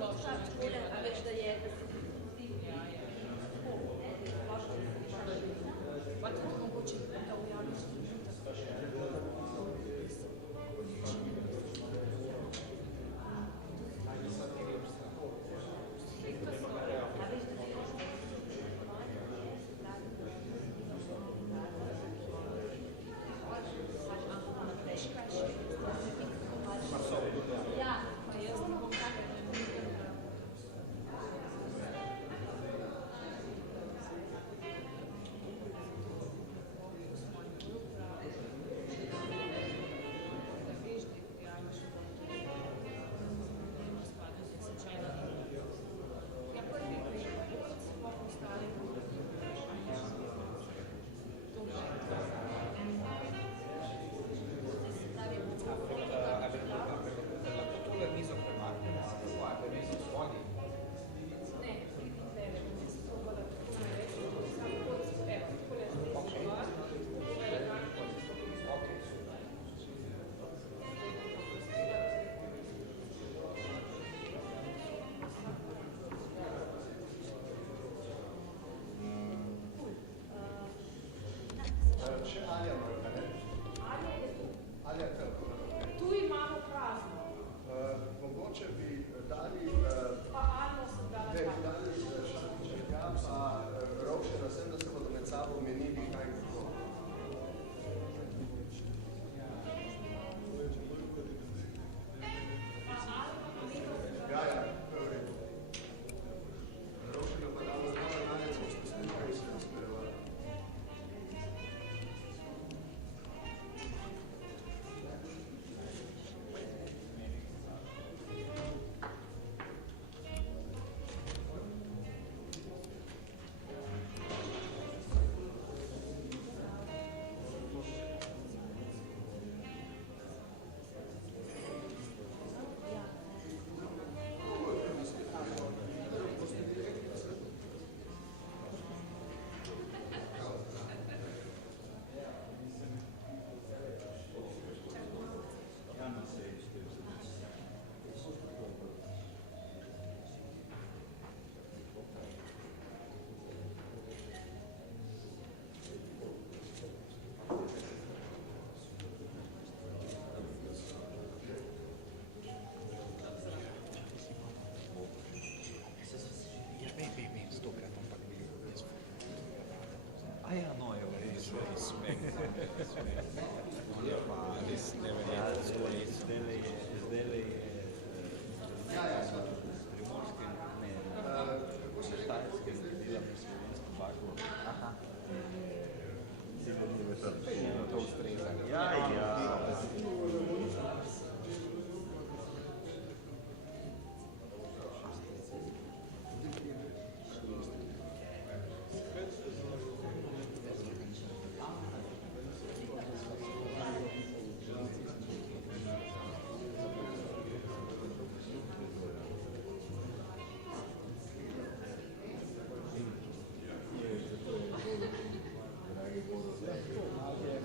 splošno. A več, da je, da se pa tudi mogoče, da v javnosti Dragi Boruta.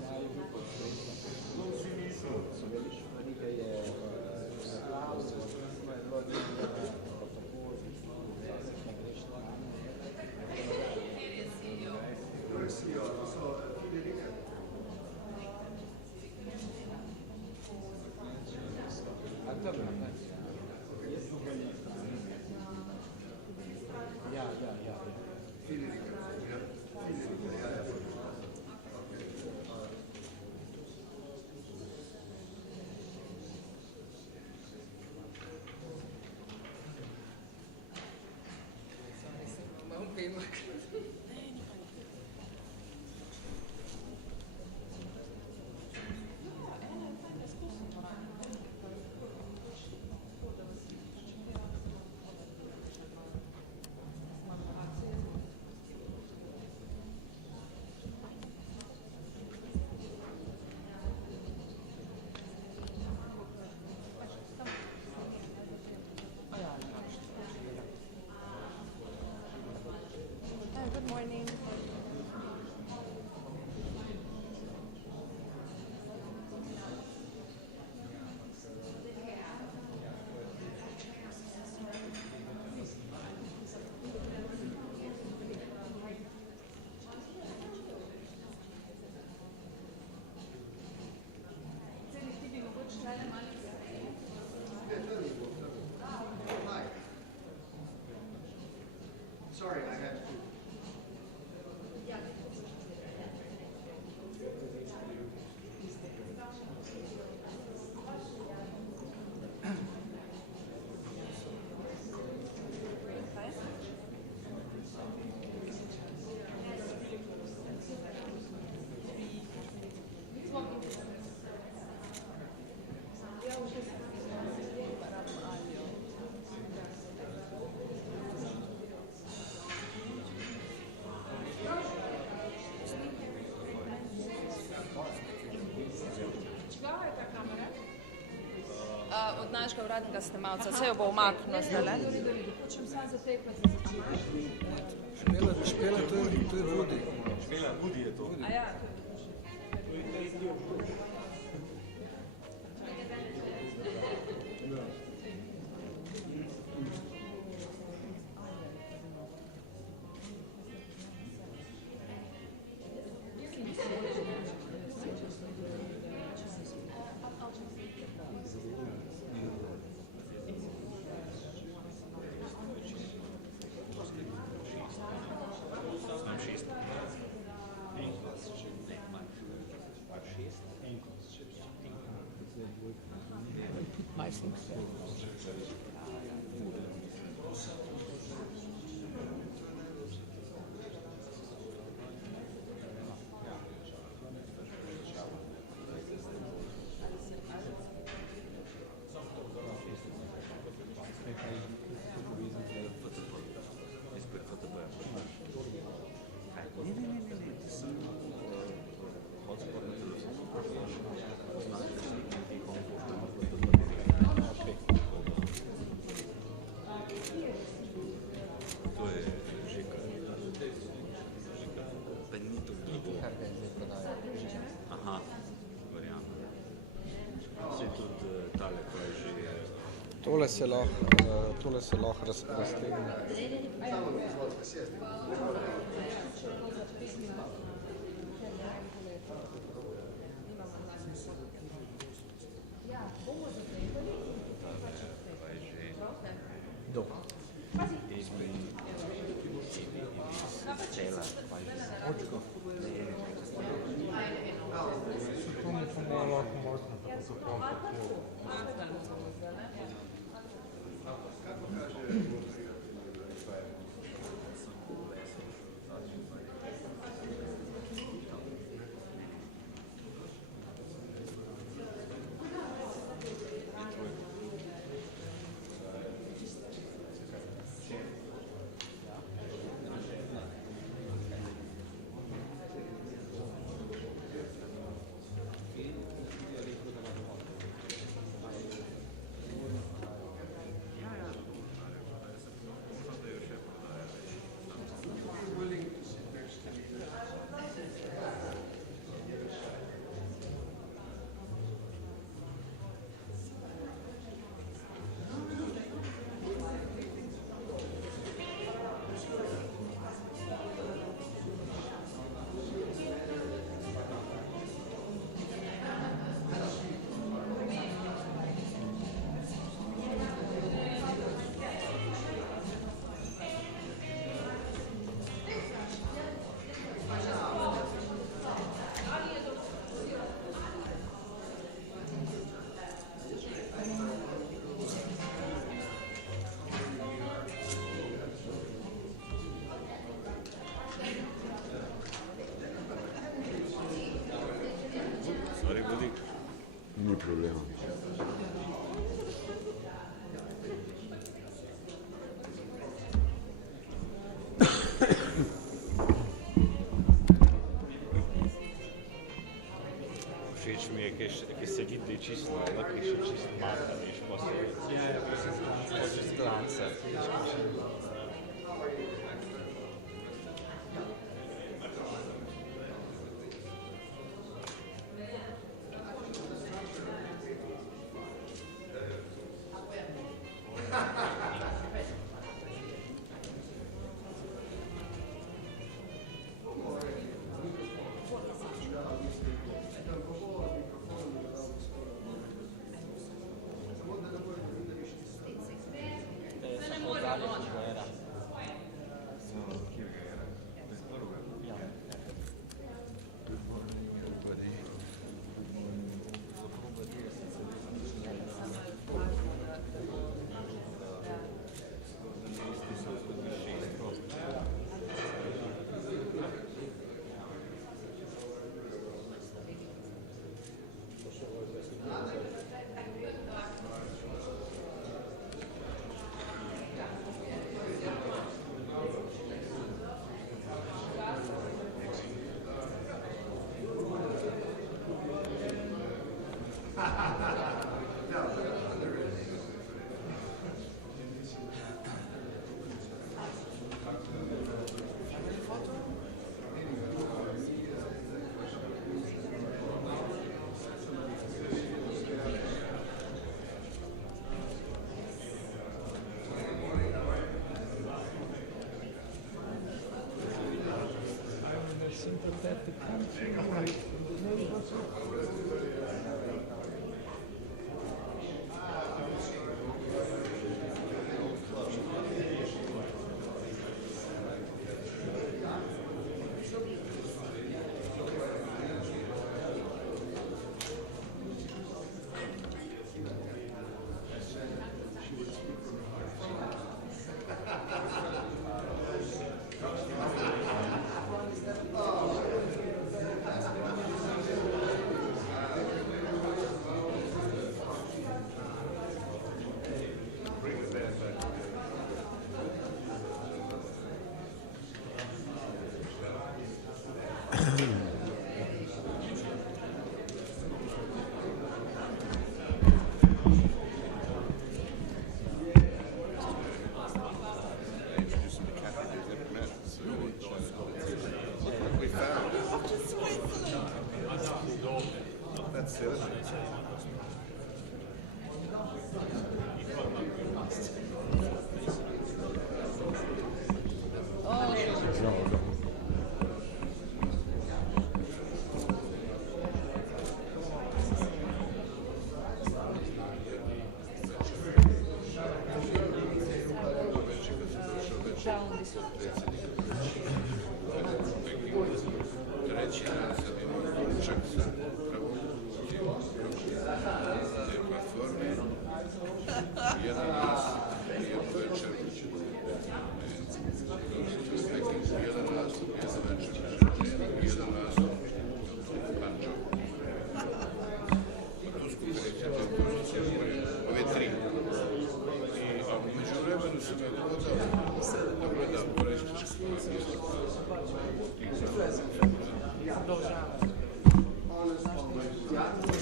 našega uradnega snemalca, se jo bo umaknil zdaj. Hočem sam zatekati za začetek. Špela, to je Vudi. Špela, Vudi je to. A ja, Tole se lahko raztegne. Ni problema. Všeč mi je, ki se vidi čisto, ki še čisto mata, veš, pa se zglanca. that the country like the neighbors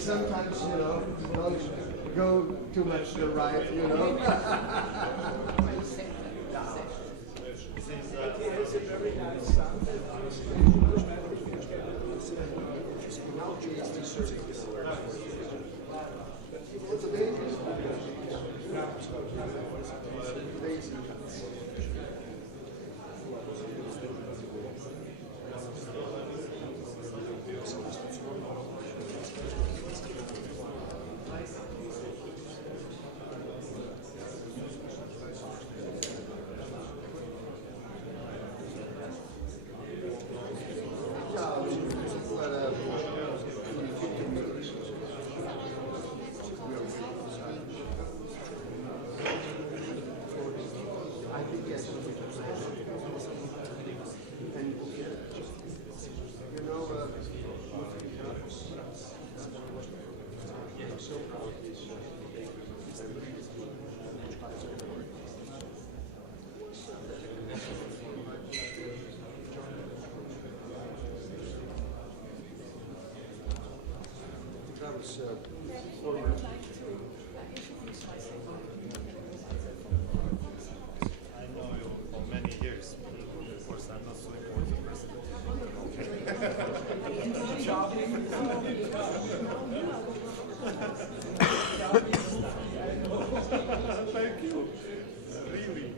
sometimes, don't go too much to the right, I know you for many years. Of course, I'm not so important president. Thank you. Really.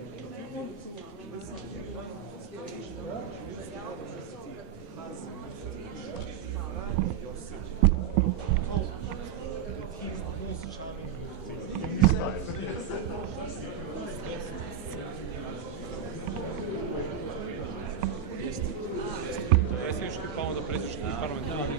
Predsjednički, pa onda predsjednički parlamentarni.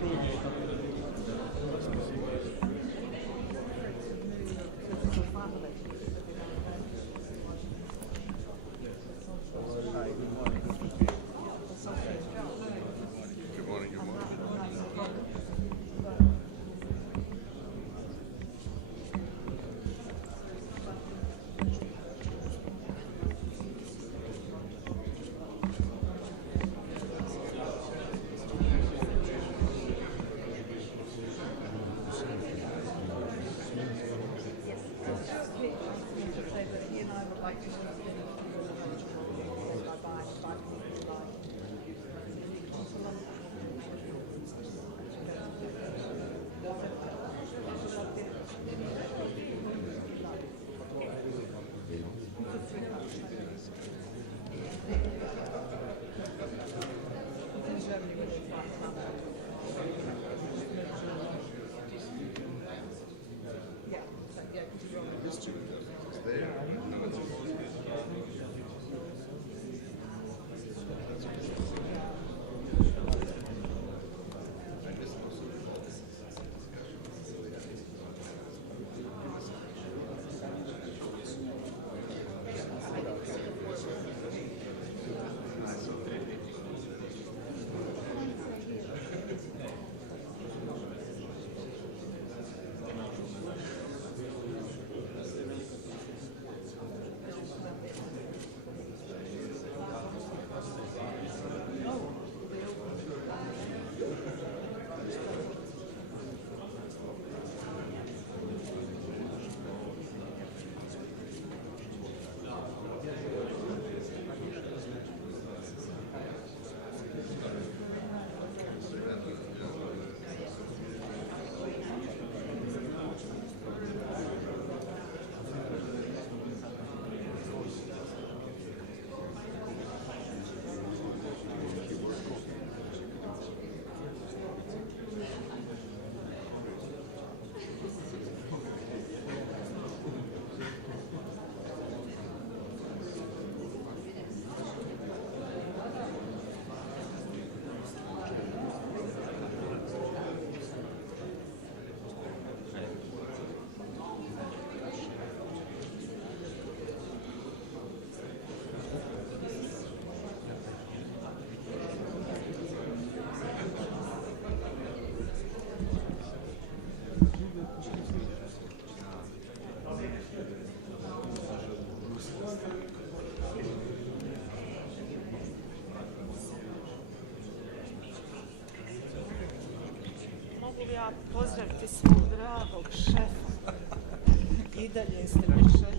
mogu li ja pozdraviti svog dragog šefa? I dalje ste mi šef,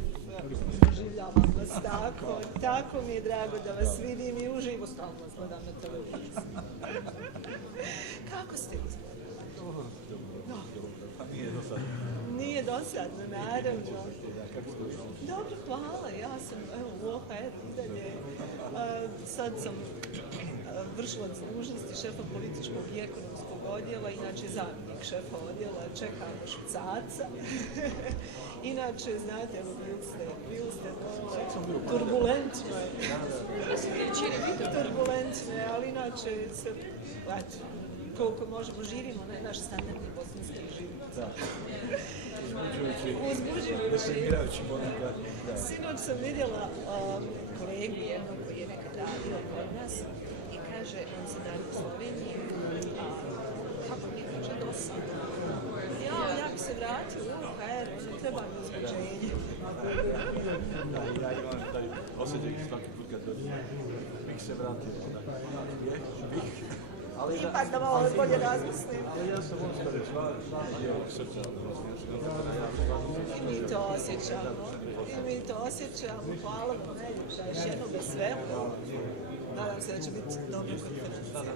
doživljavam vas tako mi je drago da vas vidim i uživo stalno vas gledam na televiziji. Kako ste izgledali? Nije dosadno, naravno. Dobro, hvala, ja sam u OHR i dalje. Sad sam vršilac dužnosti šefa političkog i ekonomskog odjela, inače zamjenik šefa odjela, čekamo švicarca. Inače, znate, bili ste turbulentno je. Turbulentno je, ali inače se, koliko možemo živimo, naš standardni bosanski život. Uzbuđujući. Sinoć sam vidjela kolegu jednog koji je nekad radio kod nas i kaže, on se radi u Sloveniji, kako mi kaže dosadno. Ja bi se vratila u OHR, ne treba mi uzbuđenje. Ja imam taj osjećaj svaki put kad bih se vratio. Ipak da malo bolje razmislim. Ja sam ostao dio srca. I mi to osjećamo. Hvala vam najljepša. Još jednom bez svemu. Nadam se da će biti dobra konferencija.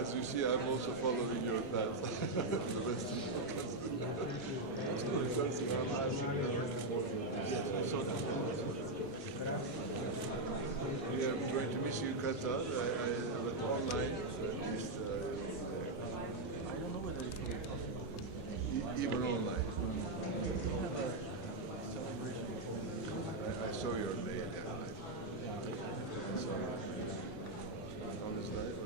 As you see, I'm also following your path. The best of Yeah, I'm trying to miss you in Qatar. But online, at least, I don't know whether even online. I saw your mail. How is life?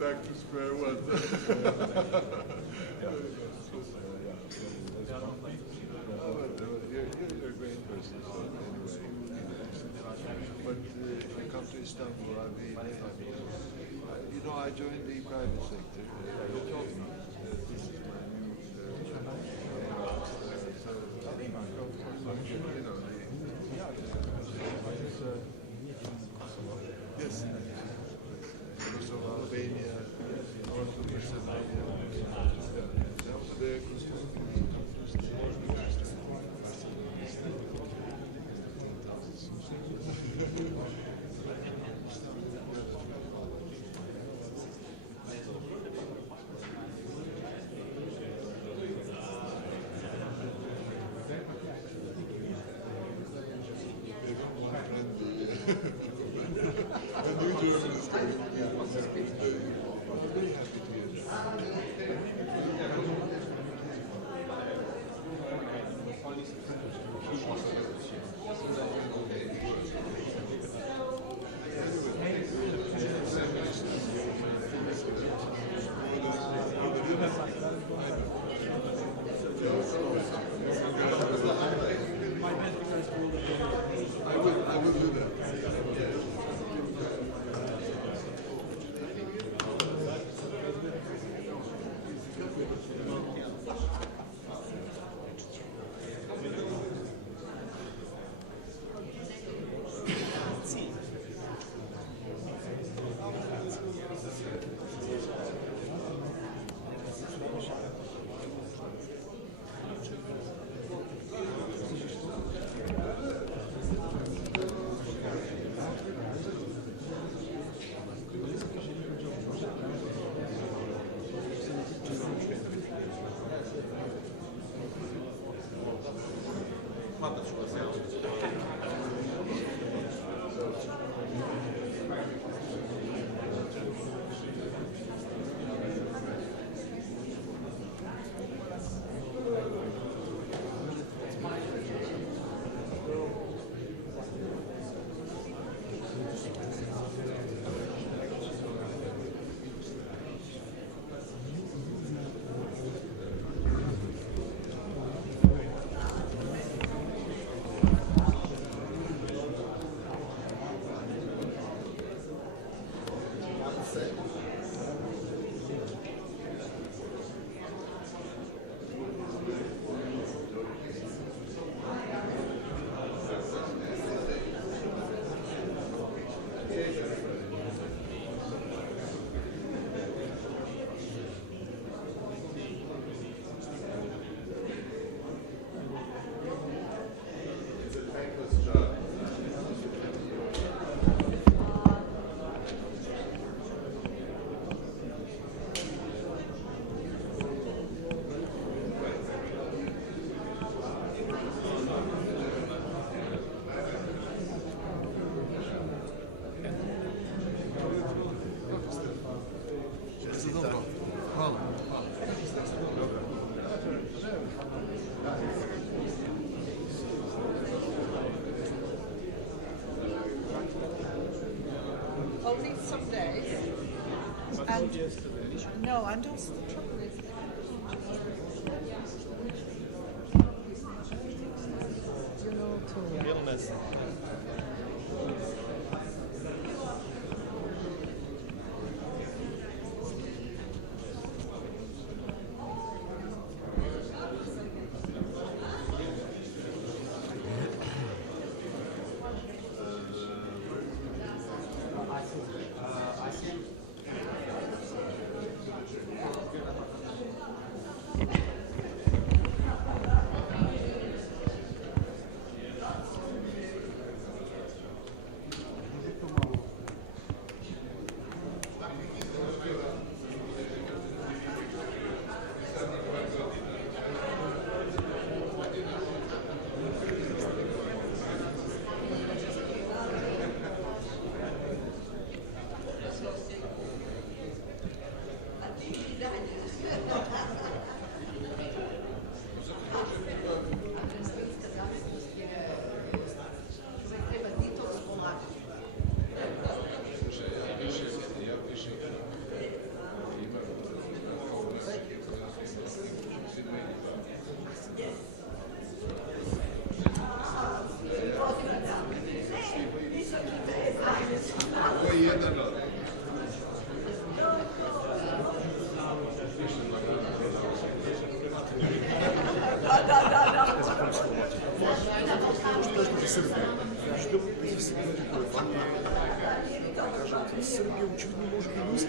Back to square one. You're a great person, so anyway. But if you come to Istanbul, I'll be happy. You know, I joined the private sector. This is my new. Yes. So Albania, North of Macedonia. That was very good. I will do that. some days. And no, and also the trouble is, you know, to Illness. Srbija očigledno može da niska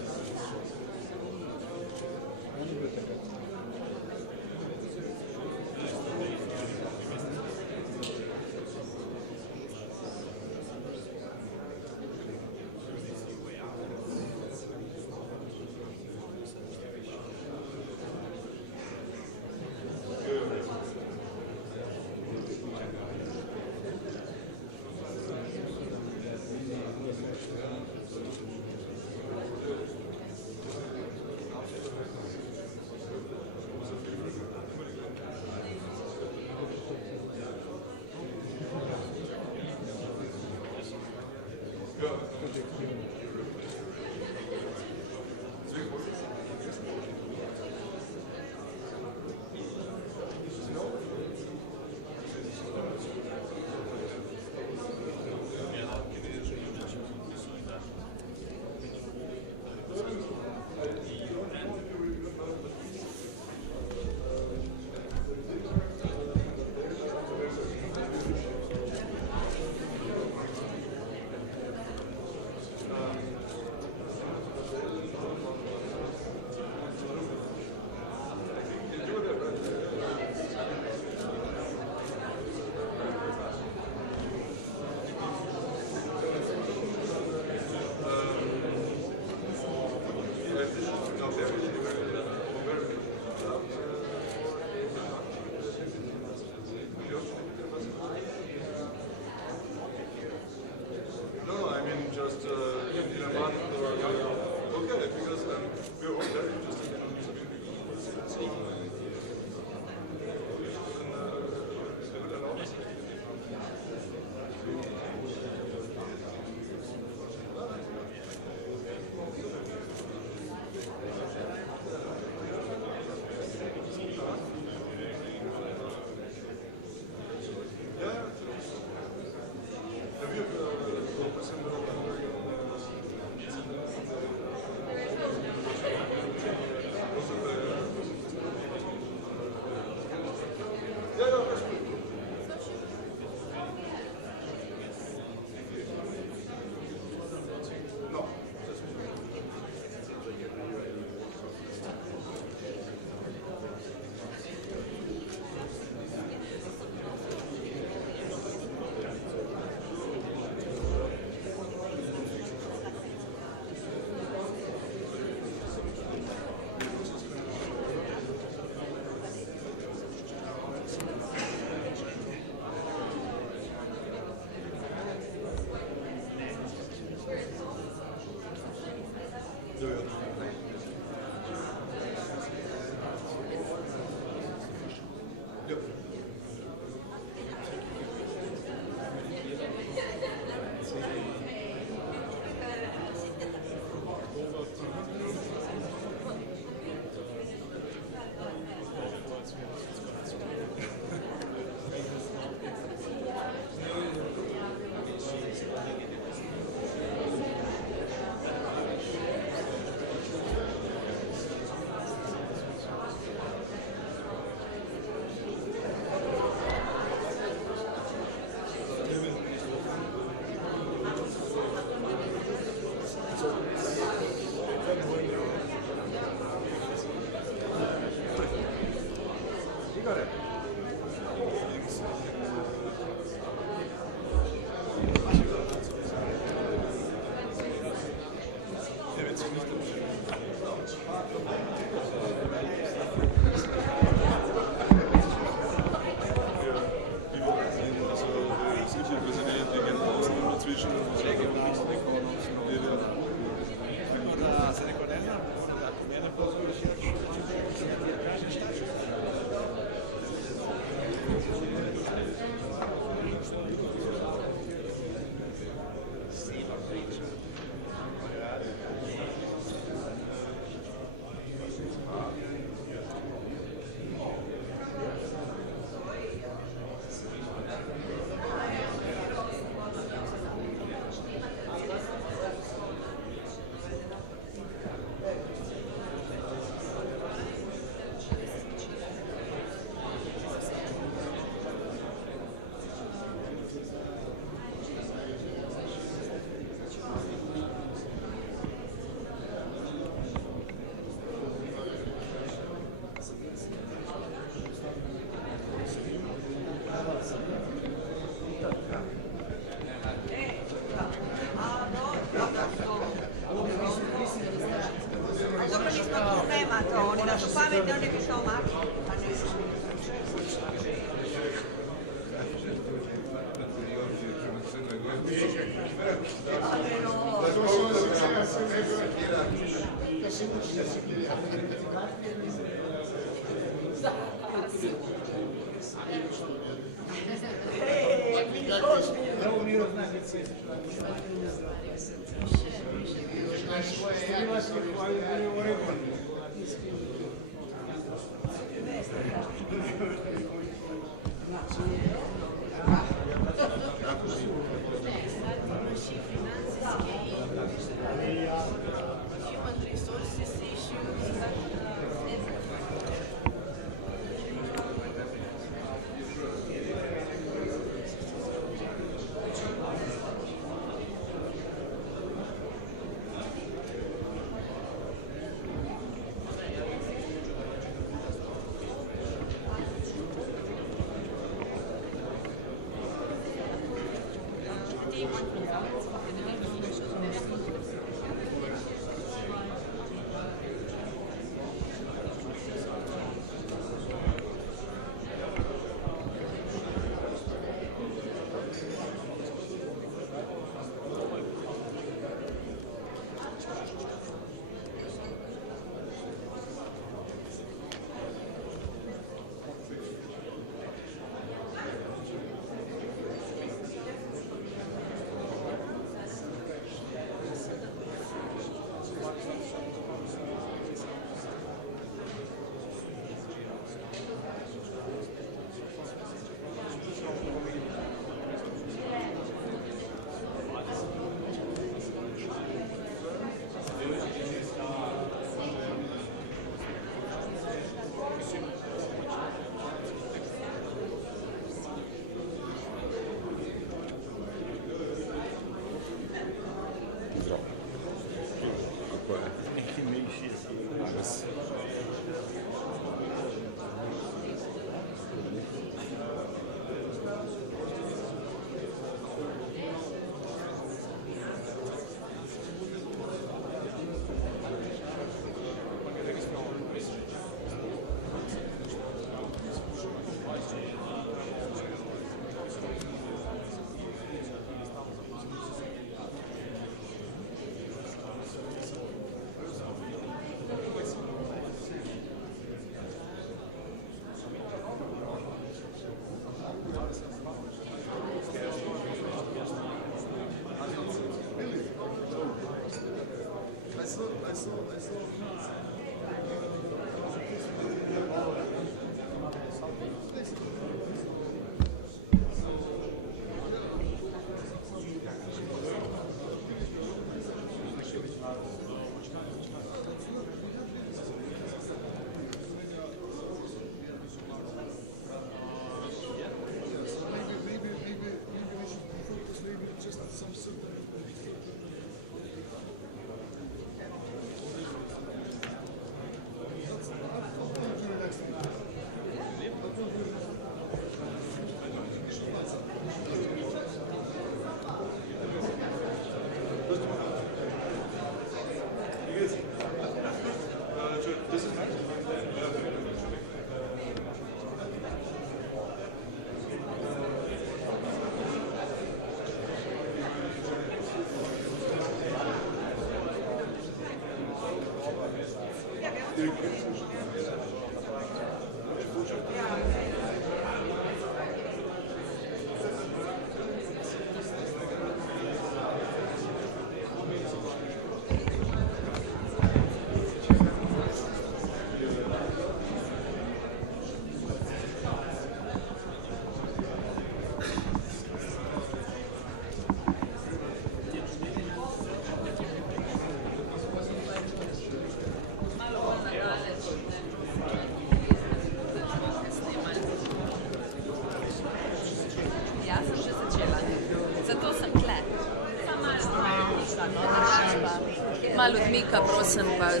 Monika, prosim, pa ne.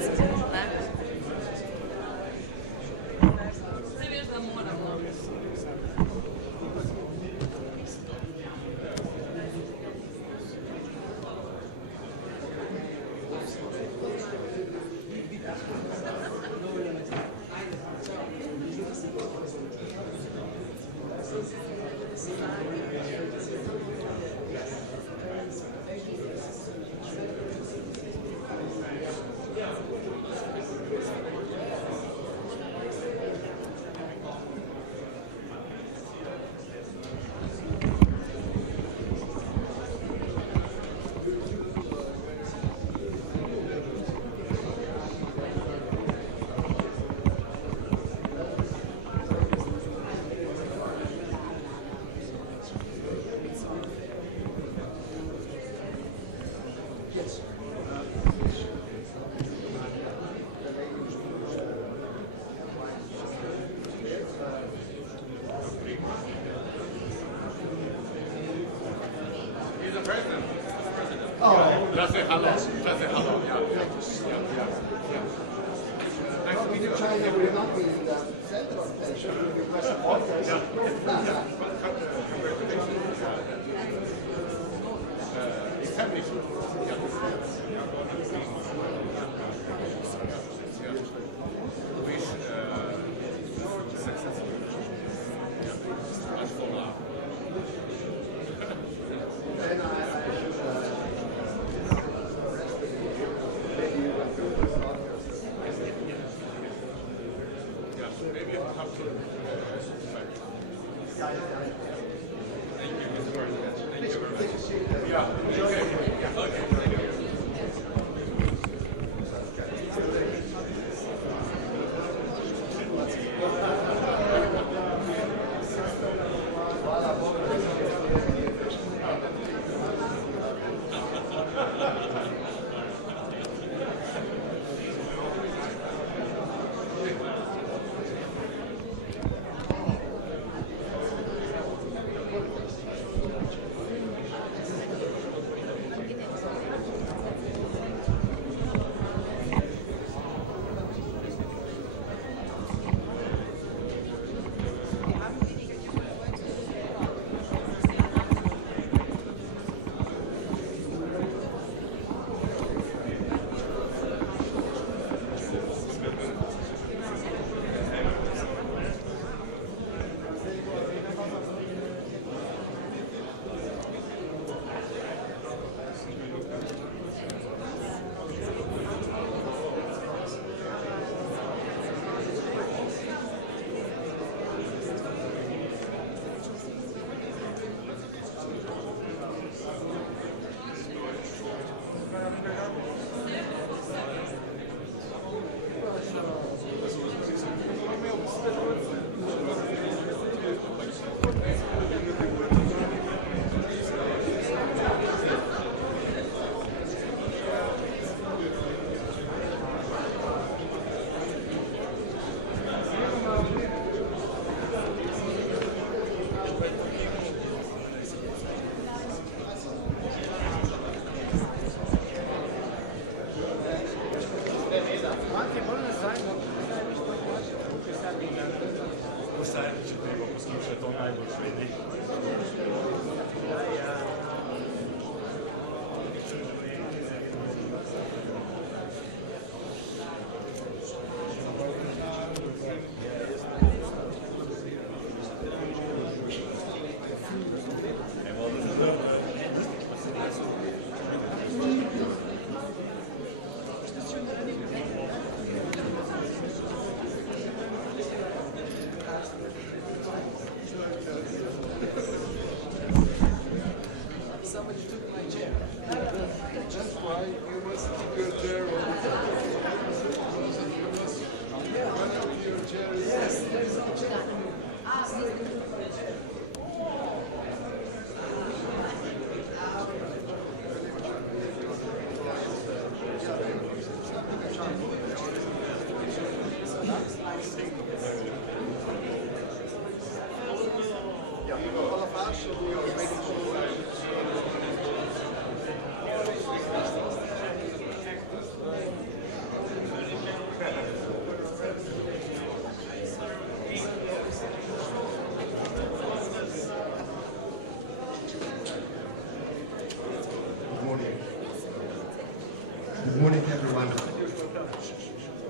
Saj veš, da moramo. Just say hello. Just say hello. Yeah. Nice to meet you. China will not be in the center of attention. It will be Western Balkans. Established. Wish success. Much for love. Then I should maybe you will do this podcast. Yeah, maybe I'll have to. Thank you, Mr. President. Thank you very much. Yeah, enjoy it. Yeah, okay. Thank you.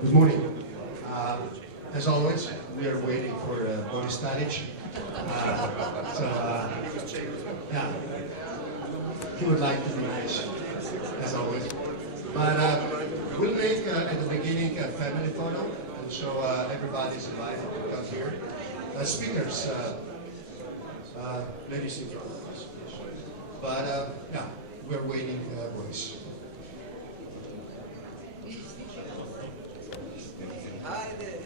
Good morning. As always, we are waiting for Boris Tadic. Yeah, he would like to be nice, as always. But we'll make, at the beginning, a family photo, and so everybody's invited to come here. Speakers, ladies in front of us. But yeah, we're waiting Boris. Hi there.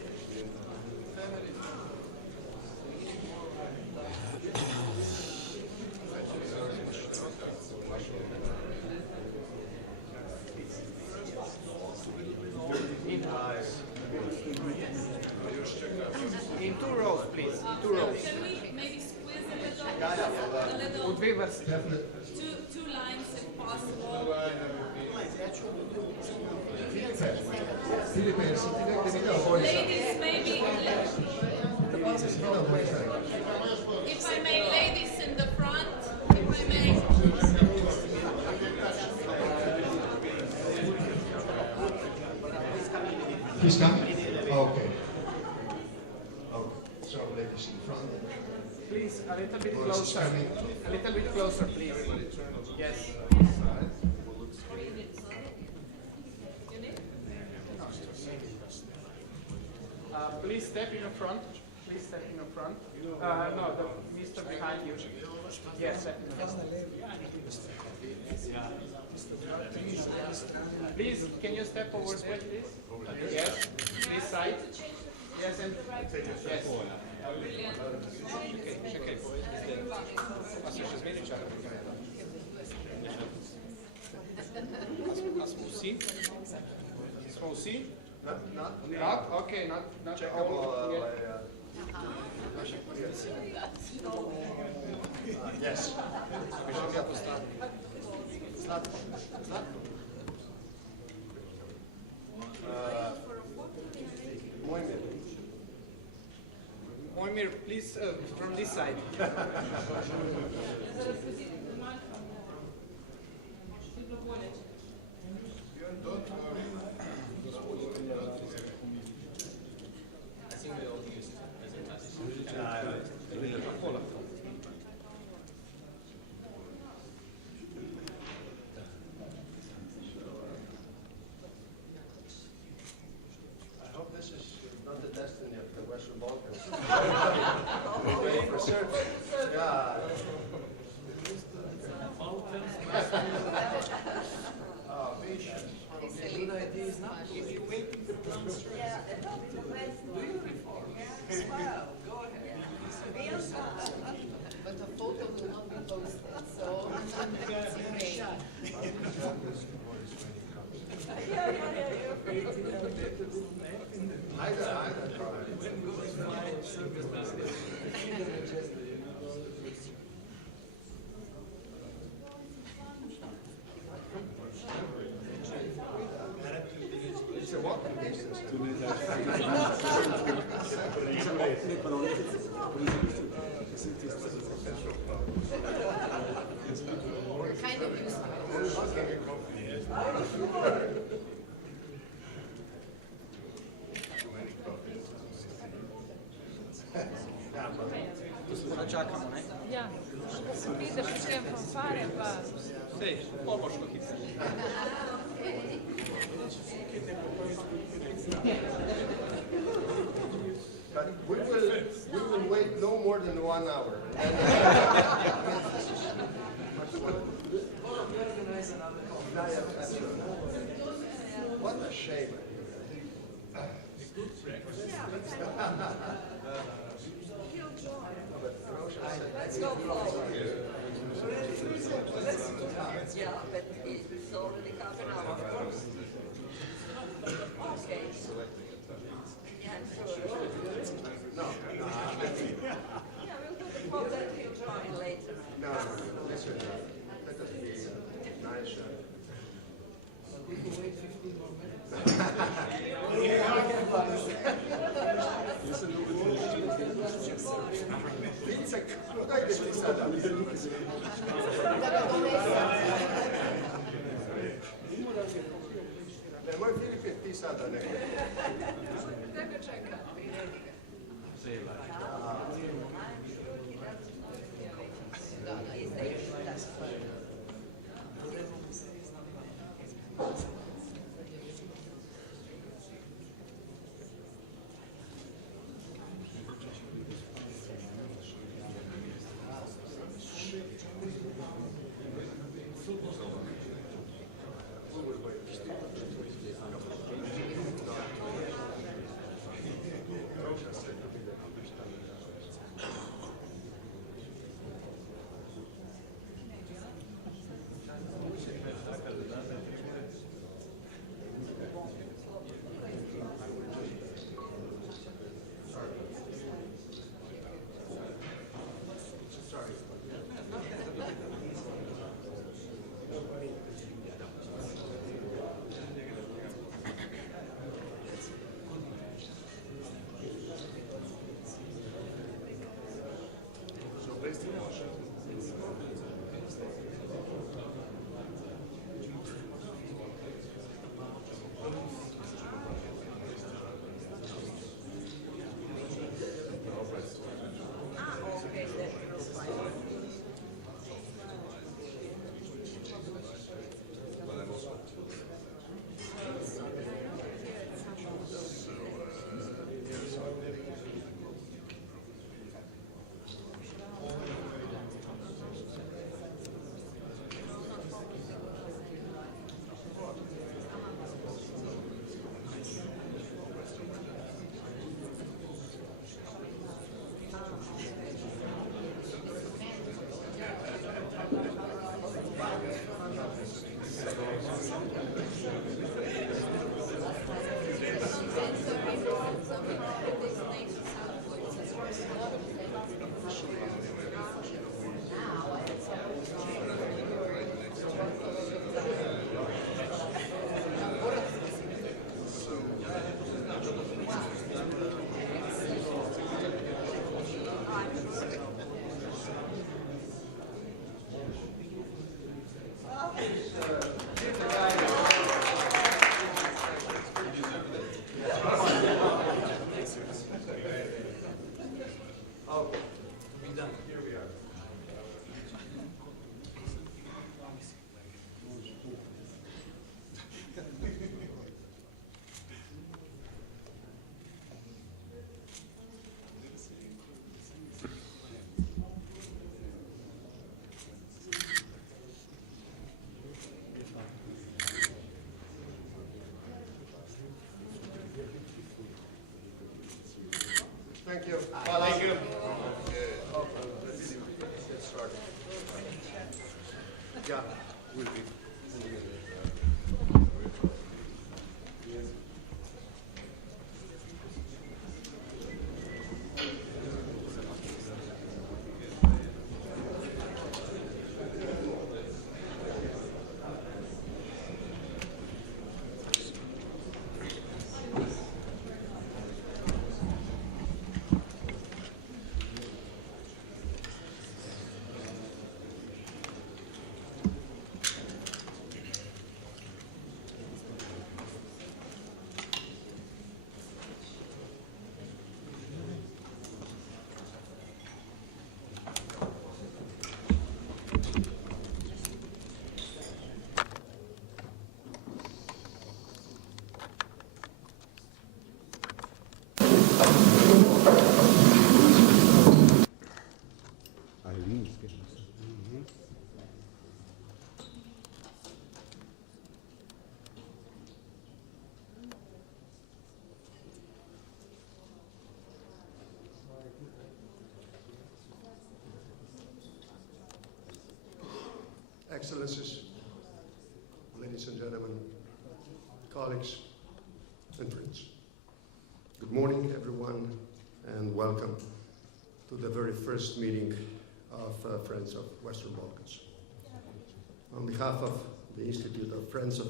In two rows, please. Two rows. Can we maybe squeeze a little two lines if possible? Ladies, maybe. If I may, ladies in the front, if I may. He's coming? Okay. So, ladies in front. Please, a little bit closer. A little bit closer, please. Yes. Please step in the front. Please step in the front. No, the Mr. behind you. Yes, step in the front. Please, can you step over there, please? Yes, this side. Yes, and yes. Czekaj, a co się zmieni czarno? A smusi? Smusi? Not? Okay, not all. Yes. Moimir, please, from this side. I hope this is not the destiny of the Western Balkans. For certain. Yeah. Good idea is not if you wait in the plums. Yeah, do you reform? Well, go ahead. But the photo will not be posted, so it's okay. Yeah, you're free to go. It's a walking distance. Kind of used Čakamo, ne? Ja, kad se pita počnem fanfare, pa... Sej, pomoćno hitno. But we will wait no more than 1 hour. What a shame. Let's go forward. Yeah, but it's already half an hour. Okay. Yeah, sure. No. Yeah, we'll do the photo that you join later. No, listen, let us be nice. We can wait 15 more minutes. Licek, daj mi sada. Moj Filip je ti sada nekako. Tebe čekam, priredi ga. Da, izdaješ da. Thank you. Thank you. Let's start. Yeah, will be. Excellencies, ladies and gentlemen, colleagues and friends. Good morning, everyone, and welcome to the very first meeting of Friends of Western Balkans. On behalf of the Institute of Friends of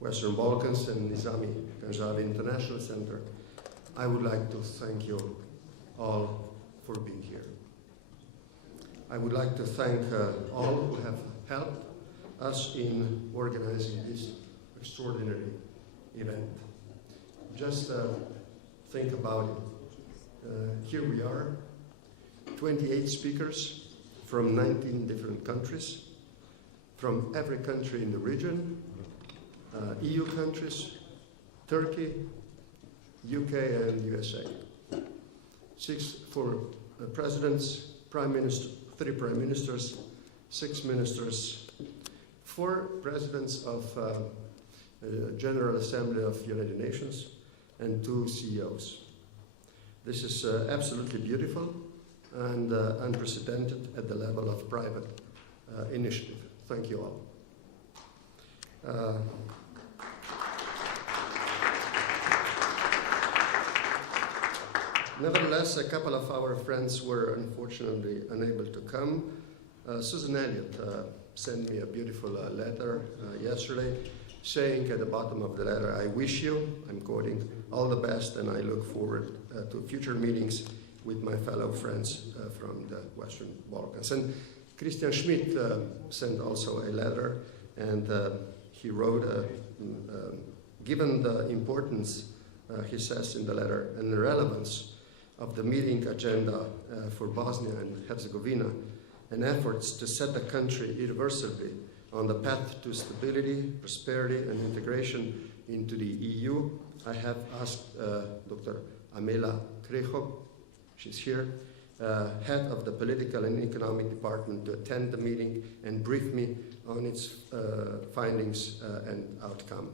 Western Balkans and Nizami Ganjavi International Center, I would like to thank you all for being here. I would like to thank all who have helped us in organizing this extraordinary event. just think about it. Here we are, 28 speakers from 19 different countries, from every country in the region, EU countries, Turkey, UK and USA. 4 presidents, prime minister, 3 prime ministers, 6 ministers, 4 presidents of General Assembly of United Nations, and 2 CEOs. This is absolutely beautiful and unprecedented at the level of private initiative. Thank you all. Nevertheless, a couple of our friends were unfortunately unable to come. Susan Elliott sent me a beautiful letter yesterday, saying at the bottom of the letter, "I wish you," I'm quoting, "all the best, and I look forward to future meetings with my fellow friends from the Western Balkans." And Christian Schmidt sent also a letter, and he wrote, given the importance, he says in the letter, and the relevance of the meeting agenda for Bosnia and Herzegovina, and efforts to set the country irreversibly on the path to stability, prosperity, and integration into the EU, I have asked Dr. Amela Kreho, she's here, head of the Political and Economic Department, to attend the meeting and brief me on its findings and outcome.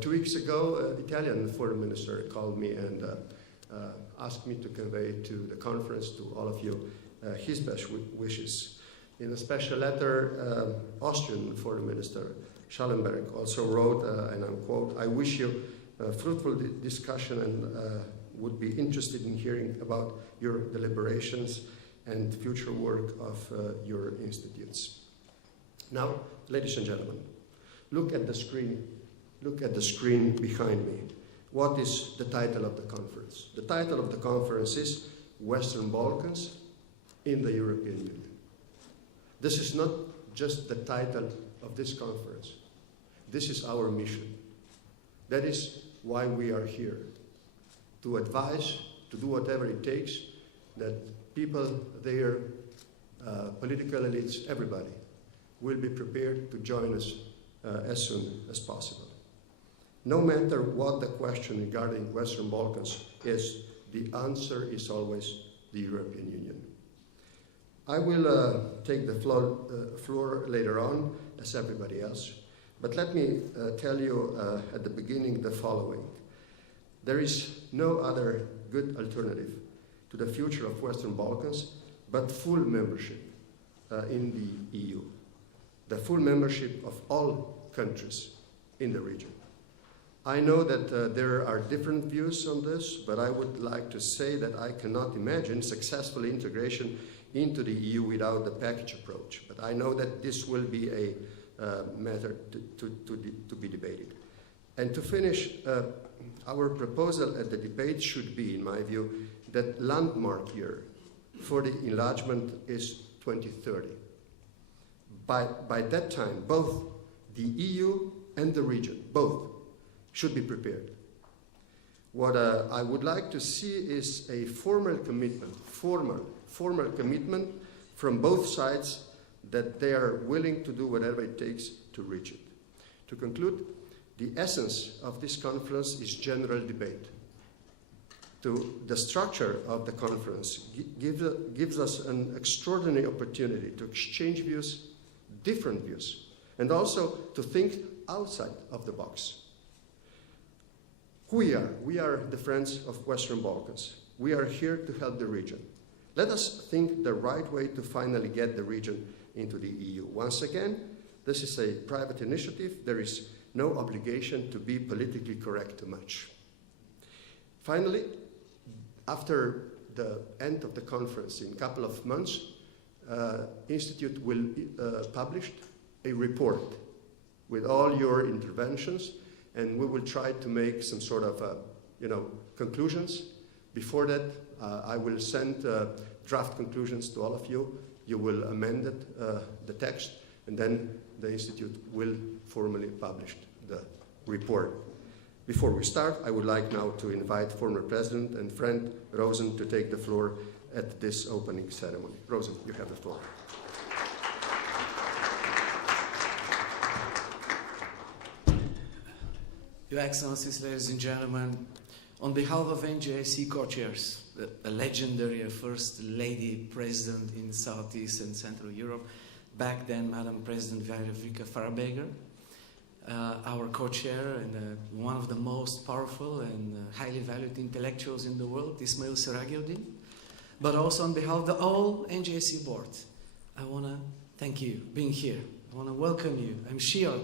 2 weeks ago, Italian foreign minister called me and asked me to convey to the conference, to all of you, his best wishes. In a special letter, Austrian foreign minister Schallenberg also wrote, and I'm quote, "I wish you a fruitful discussion and would be interested in hearing about your deliberations and future work of your institutes." Now, ladies and gentlemen, look at the screen. Look at the screen behind me. What is the title of the conference? The title of the conference is Western Balkans in the European Union. This is not just the title of this conference. This is our mission. That is why we are here, to advise, to do whatever it takes, that people there, political elites, everybody, will be prepared to join us as soon as possible. No matter what the question regarding Western Balkans is, the answer is always the European Union. I will take the floor later on, as everybody else, but let me tell you at the beginning the following. There is no other good alternative to the future of Western Balkans but full membership in the EU, the full membership of all countries in the region. I know that there are different views on this, but I would like to say that I cannot imagine successful integration into the EU without the package approach. But I know that this will be a matter to be debated. And to finish, our proposal at the debate should be, in my view, that landmark year for the enlargement is 2030. By that time, both the EU and the region, both, should be prepared. What I would like to see is a formal commitment, formal commitment from both sides that they are willing to do whatever it takes to reach it. To conclude, the essence of this conference is general debate. The structure of the conference gives us an extraordinary opportunity to exchange views, different views, and also to think outside of the box. Who we are? We are the friends of Western Balkans. We are here to help the region. Let us think the right way to finally get the region into the EU. Once again, this is a private initiative. There is no obligation to be politically correct too much. Finally, after the end of the conference in a couple of months, Institute will publish a report with all your interventions, and we will try to make some sort of, conclusions. Before that, I will send draft conclusions to all of you. You will amend it, the text, and then the Institute will formally publish the report. Before we start, I would like now to invite former President and friend Rosen to take the floor at this opening ceremony. Rosen, you have the floor. Your Excellencies, ladies and gentlemen, on behalf of NJIC co-chairs, the legendary First Lady President in Southeast and Central Europe, back then Madam President Veronika Farabegger, our co-chair and one of the most powerful and highly valued intellectuals in the world, Ismail Seragiuddin, but also on behalf of the whole NJIC board, I want to thank you for being here. I want to welcome you. I'm sure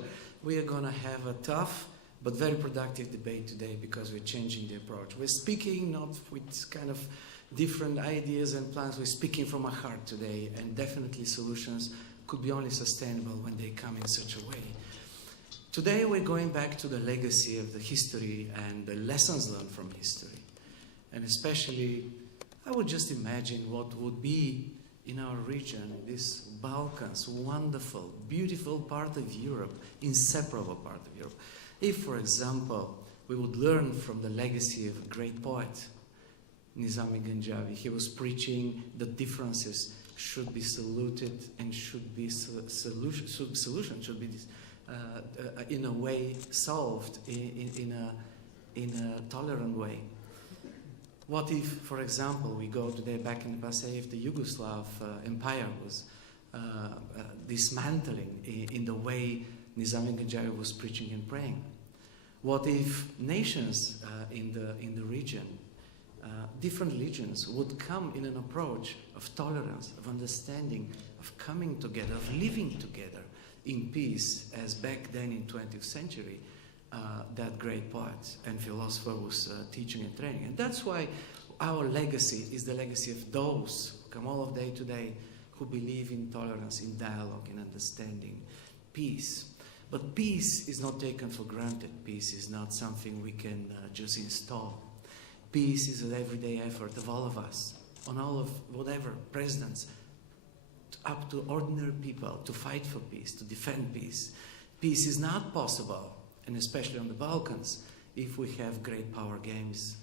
we are going to have a tough but very productive debate today because we're changing the approach. We're speaking not with kind of different ideas and plans, we're speaking from our heart today, and definitely solutions could be only sustainable when they come in such a way. Today we're going back to the legacy of the history and the lessons learned from history. And especially, I would just imagine what would be in our region, this Balkans, wonderful, beautiful part of Europe, inseparable part of Europe. If, for example, we would learn from the legacy of a great poet, Nizami Ganjavi, he was preaching that differences should be saluted and should be solutions should be in a way solved in a tolerant way. What if, for example, we go today back in the past, say if the Yugoslav Empire was dismantling in the way Nizami Ganjavi was preaching and praying? What if nations in the region, different religions, would come in an approach of tolerance, of understanding, of coming together, of living together in peace, as back then in 20th century, that great poet and philosopher was teaching and training. And that's why our legacy is the legacy of those who come all of day today who believe in tolerance, in dialogue, in understanding, peace. But peace is not taken for granted. Peace is not something we can just install. Peace is an everyday effort of all of us, on all of whatever presidents, up to ordinary people, to fight for peace, to defend peace. Peace is not possible, and especially on the Balkans, if we have great power games,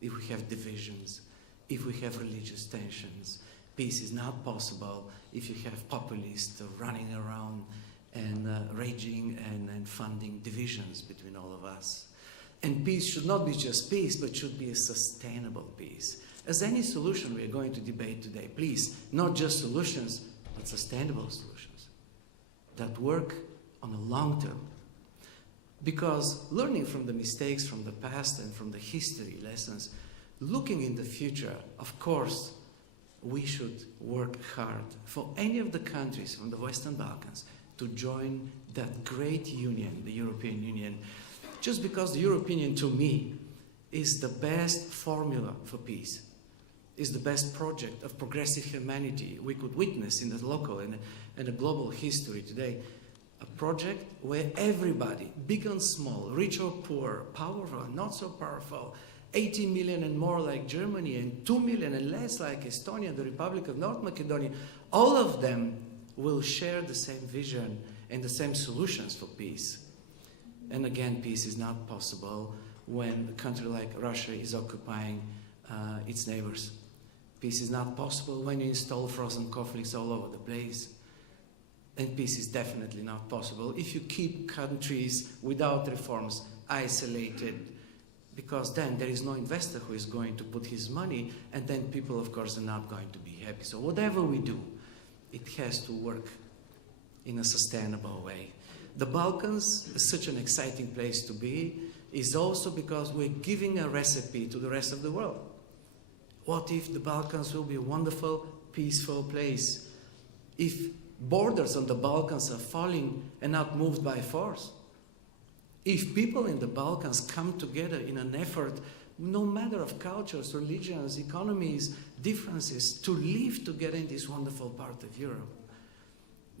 if we have divisions, if we have religious tensions. Peace is not possible if you have populists running around and raging and funding divisions between all of us. And peace should not be just peace, but should be a sustainable peace. As any solution we are going to debate today, please, not just solutions, but sustainable solutions that work on a long term. Because learning from the mistakes from the past and from the history lessons, looking in the future, of course, we should work hard for any of the countries from the Western Balkans to join that great union, the European Union, just because the European Union, to me, is the best formula for peace, is the best project of progressive humanity we could witness in the local and the global history today. A project where everybody, big and small, rich or poor, powerful and not so powerful, 18 million and more like Germany and 2 million and less like Estonia, the Republic of North Macedonia, all of them will share the same vision and the same solutions for peace. And again, peace is not possible when a country like Russia is occupying its neighbors. Peace is not possible when you install frozen conflicts all over the place. And peace is definitely not possible if you keep countries without reforms isolated, because then there is no investor who is going to put his money, and then people, of course, are not going to be happy. So whatever we do, it has to work in a sustainable way. The Balkans is such an exciting place to be, is also because we're giving a recipe to the rest of the world. What if the Balkans will be a wonderful, peaceful place? If borders on the Balkans are falling and not moved by force? If people in the Balkans come together in an effort, no matter of cultures, religions, economies, differences, to live together in this wonderful part of Europe?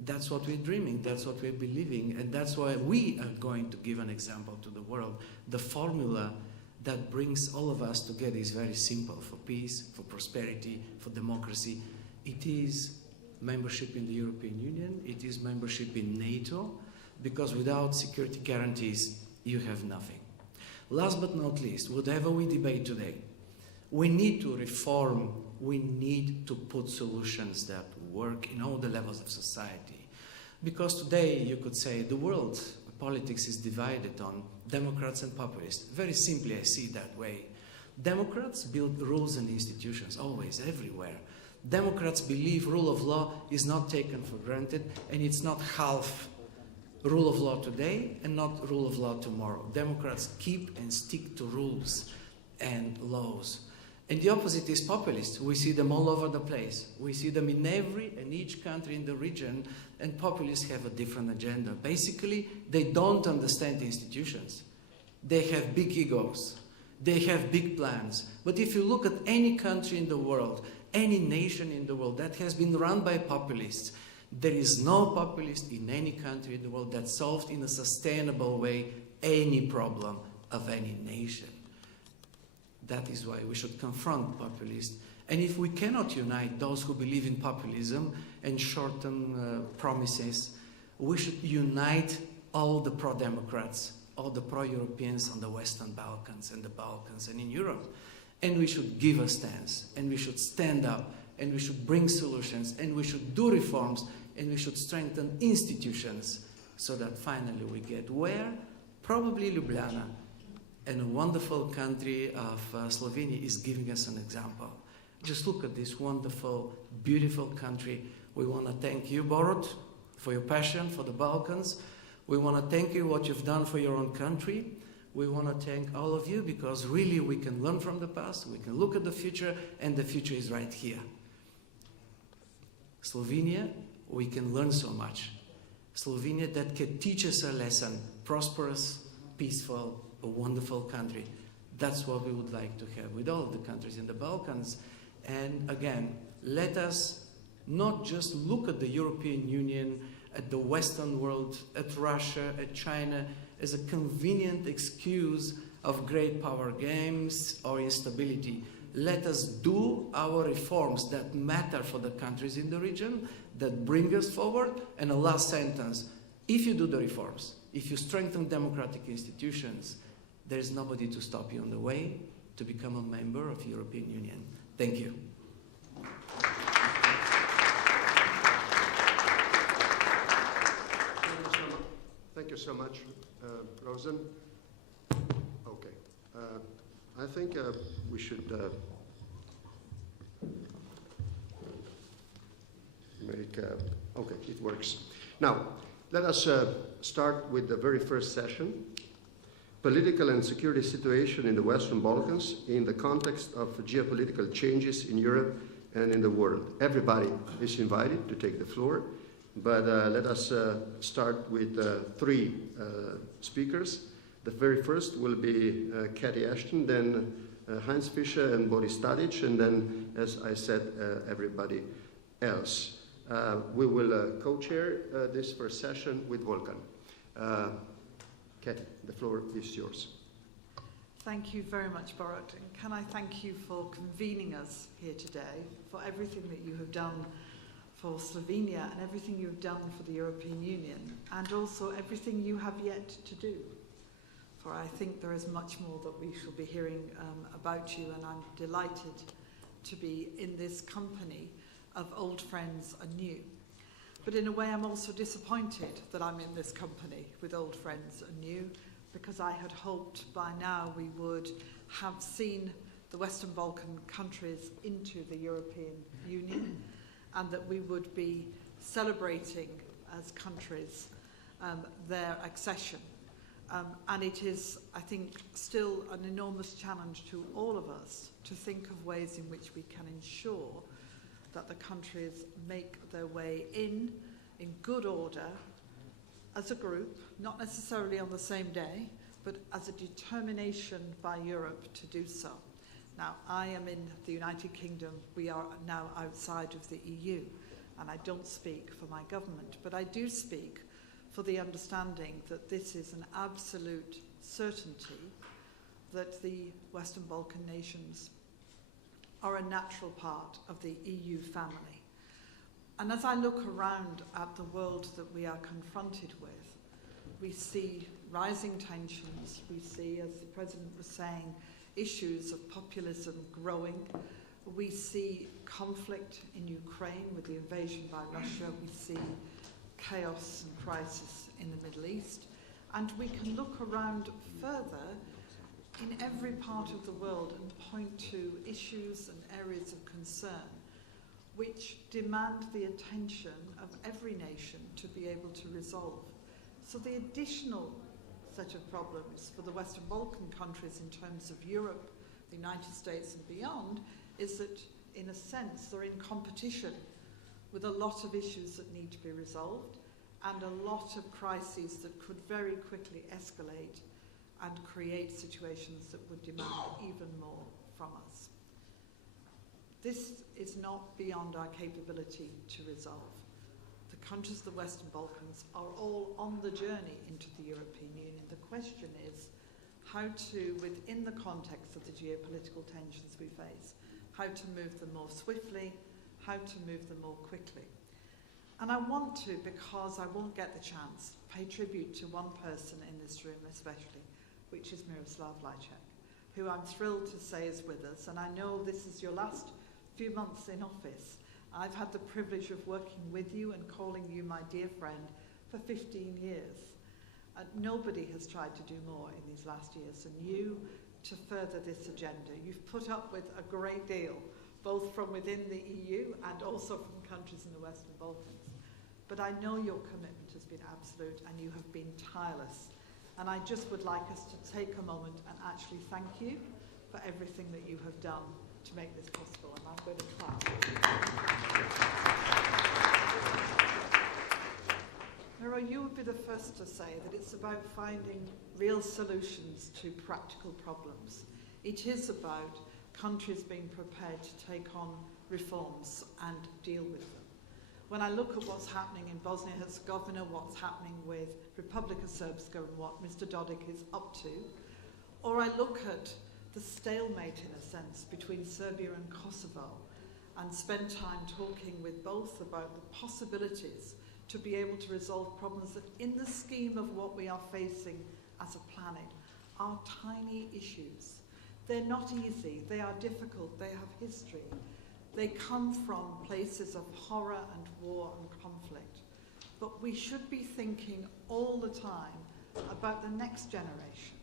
That's what we're dreaming, that's what we're believing, and that's why we are going to give an example to the world. The formula that brings all of us together is very simple: for peace, for prosperity, for democracy. It is membership in the European Union, it is membership in NATO, because without security guarantees, you have nothing. Last but not least, whatever we debate today, we need to reform, we need to put solutions that work in all the levels of society. Because today, you could say, the world politics is divided on Democrats and populists. Very simply, I see it that way. Democrats build rules and institutions, always, everywhere. Democrats believe rule of law is not taken for granted, and it's not half rule of law today and not rule of law tomorrow. Democrats keep and stick to rules and laws. And the opposite is populists. We see them all over the place. We see them in every and each country in the region, and populists have a different agenda. Basically, they don't understand the institutions. They have big egos. They have big plans. But if you look at any country in the world, any nation in the world that has been run by populists, there is no populist in any country in the world that solved in a sustainable way any problem of any nation. That is why we should confront populists. And if we cannot unite those who believe in populism and short-term promises, we should unite all the pro-democrats, all the pro-Europeans on the Western Balkans and the Balkans and in Europe. And we should give a stance, and we should stand up, and we should bring solutions, and we should do reforms, and we should strengthen institutions so that finally we get where? Probably Ljubljana, and a wonderful country of Slovenia is giving us an example. Just look at this wonderful, beautiful country. We want to thank you, Boruta, for your passion for the Balkans. We want to thank you what you've done for your own country. We want to thank all of you because really we can learn from the past, we can look at the future, and the future is right here. Slovenia, we can learn so much. Slovenia that can teach us a lesson, prosperous, peaceful, a wonderful country. That's what we would like to have with all the countries in the Balkans. And again, let us not just look at the European Union, at the Western world, at Russia, at China, as a convenient excuse of great power games or instability. Let us do our reforms that matter for the countries in the region, that bring us forward. And a last sentence, if you do the reforms, if you strengthen democratic institutions, there is nobody to stop you on the way to become a member of the European Union. Thank you. Thank you so much, Rosen. Okay. I think we should make... okay, it works. Now, let us start with the very first session. Political and security situation in the Western Balkans in the context of geopolitical changes in Europe and in the world. Everybody is invited to take the floor. But let us start with three speakers. The very first will be Cathy Ashton, then Heinz Fischer and Boris Tadic, and then, as I said, everybody else. We will co-chair this first session with Volkan. Cathy, the floor is yours. Thank you very much, Boruta. And can I thank you for convening us here today, for everything that you have done for Slovenia and everything you've done for the European Union, and also everything you have yet to do. For I think there is much more that we shall be hearing about you, and I'm delighted to be in this company of old friends and new. But in a way, I'm also disappointed that I'm in this company with old friends and new, because I had hoped by now we would have seen the Western Balkan countries into the European Union, and that we would be celebrating as countries their accession. And it is, I think, still an enormous challenge to all of us to think of ways in which we can ensure that the countries make their way in good order, as a group, not necessarily on the same day, but as a determination by Europe to do so. Now, I am in the United Kingdom. We are now outside of the EU, and I don't speak for my government, but I do speak for the understanding that this is an absolute certainty that the Western Balkan nations are a natural part of the EU family. And as I look around at the world that we are confronted with, we see rising tensions, we see, as the President was saying, issues of populism growing. We see conflict in Ukraine with the invasion by Russia. We see chaos and crisis in the Middle East. And we can look around further in every part of the world and point to issues and areas of concern which demand the attention of every nation to be able to resolve. So the additional set of problems for the Western Balkan countries in terms of Europe, the United States and beyond, is that in a sense they're in competition with a lot of issues that need to be resolved and a lot of crises that could very quickly escalate and create situations that would demand even more from us. This is not beyond our capability to resolve. The countries of the Western Balkans are all on the journey into the European Union. The question is how to, within the context of the geopolitical tensions we face, how to move them more swiftly, how to move them more quickly. And I want to, because I won't get the chance, pay tribute to one person in this room especially, which is Miroslav Lajcak, who I'm thrilled to say is with us. And I know this is your last few months in office. I've had the privilege of working with you and calling you my dear friend for 15 years. Nobody has tried to do more in these last years than you to further this agenda. You've put up with a great deal, both from within the EU and also from countries in the Western Balkans. But I know your commitment has been absolute and you have been tireless. And I just would like us to take a moment and actually thank you for everything that you have done to make this possible. And I'm going to clap. Miro, you would be the first to say that it's about finding real solutions to practical problems. It is about countries being prepared to take on reforms and deal with them. When I look at what's happening in Bosnia-Herzegovina, what's happening with Republika Srpska and what Mr. Dodik is up to, or I look at the stalemate, in a sense, between Serbia and Kosovo, and spend time talking with both about the possibilities to be able to resolve problems that, in the scheme of what we are facing as a planet, are tiny issues. They're not easy, they are difficult, they have history. They come from places of horror and war and conflict. But we should be thinking all the time about the next generation.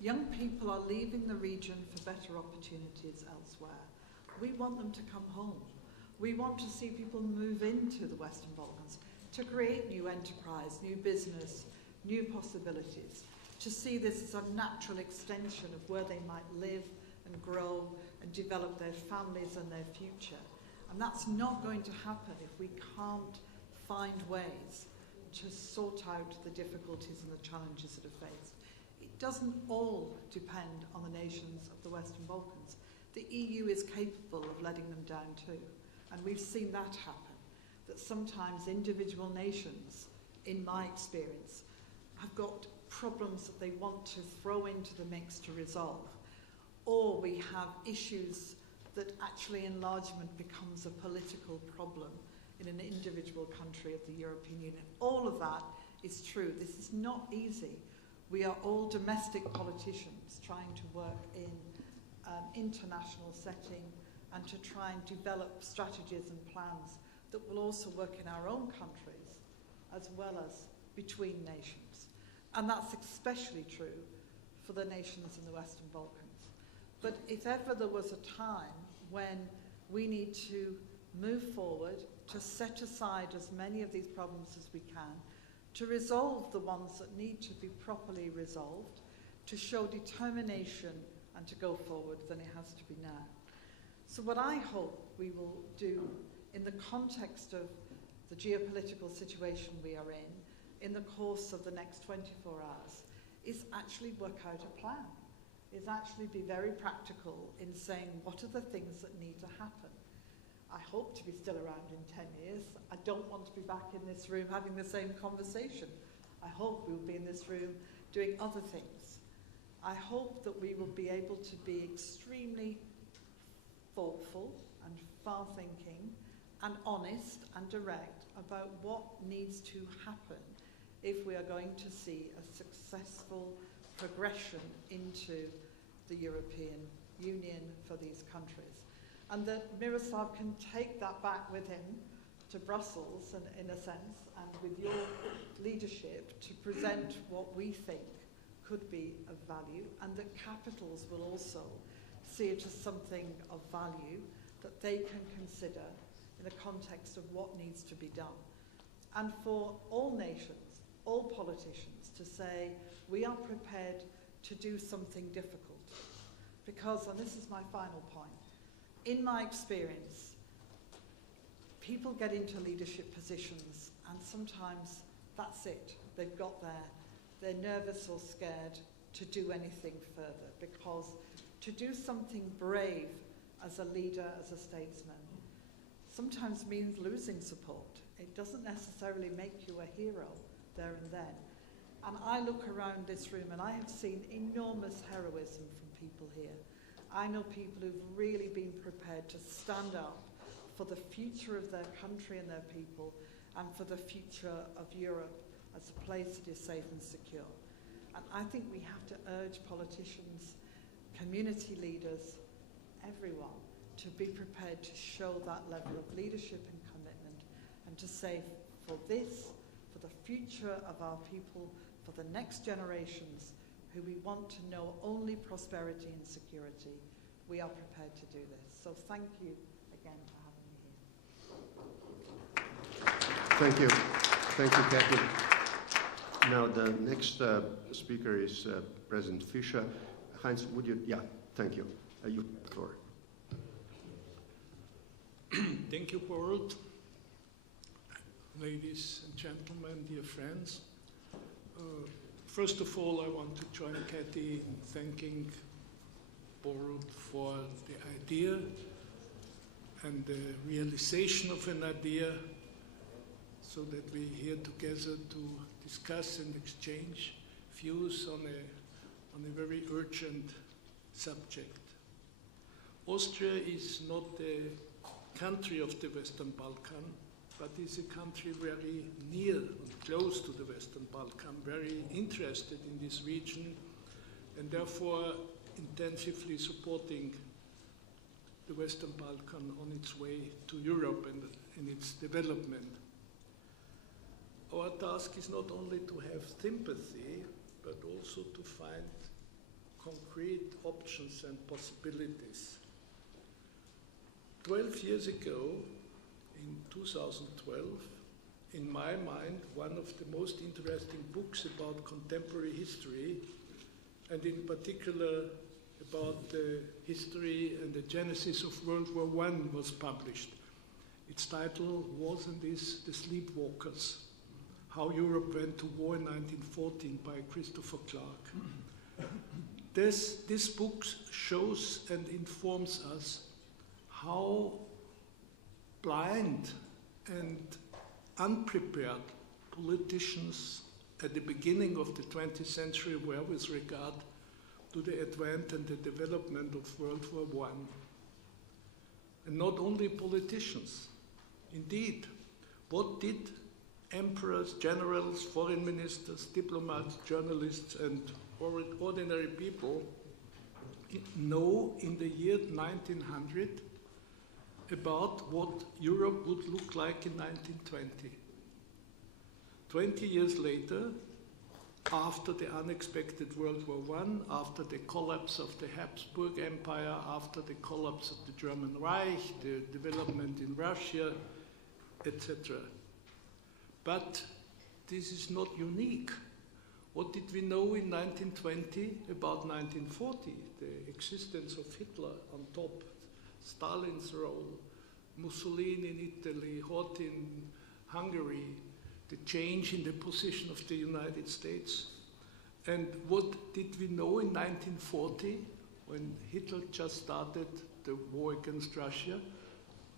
Young people are leaving the region for better opportunities elsewhere. We want them to come home. We want to see people move into the Western Balkans to create new enterprise, new business, new possibilities, to see this as a natural extension of where they might live and grow and develop their families and their future. And that's not going to happen if we can't find ways to sort out the difficulties and the challenges that are faced. It doesn't all depend on the nations of the Western Balkans. The EU is capable of letting them down too. And we've seen that happen, that sometimes individual nations, in my experience, have got problems that they want to throw into the mix to resolve. Or we have issues that actually enlargement becomes a political problem in an individual country of the European Union. All of that is true. This is not easy. We are all domestic politicians trying to work in an international setting and to try and develop strategies and plans that will also work in our own countries as well as between nations. And that's especially true for the nations in the Western Balkans. But if ever there was a time when we need to move forward, to set aside as many of these problems as we can, to resolve the ones that need to be properly resolved, to show determination and to go forward, then it has to be now. So what I hope we will do in the context of the geopolitical situation we are in the course of the next 24 hours, is actually work out a plan. Is actually be very practical in saying what are the things that need to happen. I hope to be still around in 10 years. I don't want to be back in this room having the same conversation. I hope we'll be in this room doing other things. I hope that we will be able to be extremely thoughtful and far-thinking and honest and direct about what needs to happen if we are going to see a successful progression into the European Union for these countries. And that Miroslav can take that back with him to Brussels, and in a sense, and with your leadership to present what we think could be of value, and that capitals will also see it as something of value that they can consider in the context of what needs to be done. And for all nations, all politicians to say, we are prepared to do something difficult. Because, and this is my final point, in my experience, people get into leadership positions and sometimes that's it. They've got there. They're nervous or scared to do anything further, because to do something brave as a leader, as a statesman, sometimes means losing support. It doesn't necessarily make you a hero there and then. And I look around this room and I have seen enormous heroism from people here. I know people who've really been prepared to stand up for the future of their country and their people, and for the future of Europe as a place that is safe and secure. And I think we have to urge politicians, community leaders, everyone, to be prepared to show that level of leadership and commitment, and to say, for this, for the future of our people, for the next generations, who we want to know only prosperity and security, we are prepared to do this. So thank you again for having me here. Thank you. Thank you, Catherine. Now the next speaker is President Fischer. Heinz, would you? Yeah, thank you. You have the floor. Thank you, Boruta. Ladies and gentlemen, dear friends. First of all, I want to join Kathy in thanking Boruta for the idea and the realization of an idea, so that we're here together to discuss and exchange views on a very urgent subject. Austria is not a country of the Western Balkan, but is a country very near and close to the Western Balkan, very interested in this region, and therefore intensively supporting the Western Balkan on its way to Europe and in its development. Our task is not only to have sympathy, but also to find concrete options and possibilities. 12 years ago, in 2012, in my mind, one of the most interesting books about contemporary history, and in particular about the history and the genesis of World War I, was published. Its title was and is The Sleepwalkers: How Europe Went to War in 1914 by Christopher Clark. This book shows and informs us how blind and unprepared politicians at the beginning of the 20th century were with regard to the advent and the development of World War I. And not only politicians. Indeed, what did emperors, generals, foreign ministers, diplomats, journalists, and ordinary people know in the year 1900 about what Europe would look like in 1920? 20 years later, after the unexpected World War I, after the collapse of the Habsburg Empire, after the collapse of the German Reich, the development in Russia, etc. But this is not unique. What did we know in 1920 about 1940? The existence of Hitler on top, Stalin's role, Mussolini in Italy, Hort in Hungary, the change in the position of the United States. And what did we know in 1940, when Hitler just started the war against Russia,